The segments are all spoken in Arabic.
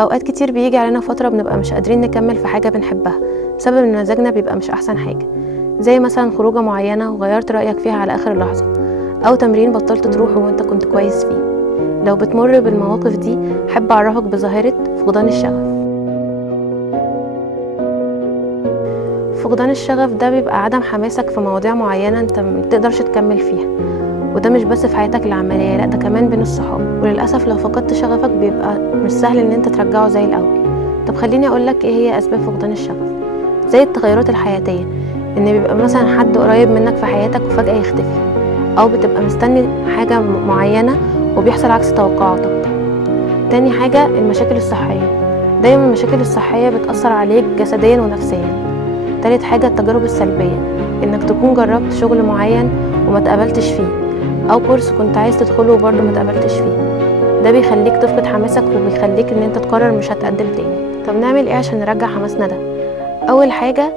اوقات كتير بيجي علينا فترة بنبقى مش قادرين نكمل في حاجة بنحبها بسبب ان مزاجنا بيبقى مش احسن حاجة، زي مثلا خروجة معينة وغيرت رأيك فيها على اخر لحظة، او تمرين بطلت تروحه وانت كنت كويس فيه. لو بتمر بالمواقف دي حب اعرفك بظاهرة فقدان الشغف. فقدان الشغف ده بيبقى عدم حماسك في مواضيع معينة انت متقدرش تكمل فيها، وده مش بس في حياتك العملية، لا ده كمان بين الصحاب. وللأسف لو فقدت شغفك بيبقى مش سهل ان انت ترجعه زي الأول. طب خليني اقولك ايه هي اسباب فقدان الشغف. زي التغيرات الحياتية، ان بيبقى مثلا حد قريب منك في حياتك وفجأة يختفي، او بتبقى مستني حاجة معينة وبيحصل عكس توقعاتك. تاني حاجة المشاكل الصحية، دايما المشاكل الصحية بتأثر عليك جسديا ونفسيا. تالت حاجة التجارب السلبية، انك تكون جربت شغل معين وما تقبلتش فيه، او كورس كنت عايز تدخله وبرضه ما تقبلتش فيه، ده بيخليك تفقد حماسك وبيخليك ان انت تقرر مش هتقدم تاني. طب نعمل ايه عشان نرجع حماسنا ده؟ اول حاجة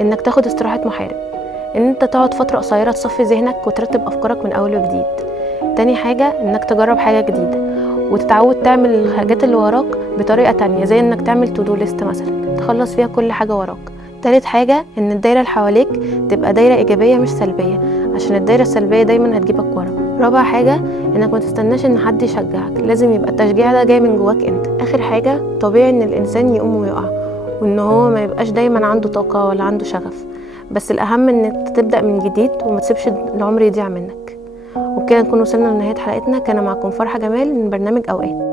انك تاخد استراحة محارب، ان انت تقعد فترة قصيرة تصفي ذهنك وترتب افكارك من اول وجديد. تاني حاجة انك تجرب حاجة جديدة وتتعود تعمل الحاجات اللي وراك بطريقة تانية، زي انك تعمل تو دو ليست مثلا تخلص فيها كل حاجة وراك. تالت حاجة ان الدايرة اللي حواليك تبقى دايرة ايجابية مش سلبية، عشان الدايرة السلبية دايما هتجيبك ورا. رابع حاجة انك ما تستناش ان حد يشجعك، لازم يبقى التشجيع ده جاي من جواك انت. اخر حاجة طبيعي ان الانسان يقوم ويقع، وان هو ما يبقاش دايما عنده طاقة ولا عنده شغف، بس الاهم انك تبدأ من جديد وما تسيبش العمر يضيع منك. وبكده نكون وصلنا لنهاية حلقتنا. كان معكم فرحة جمال من برنامج اوقات.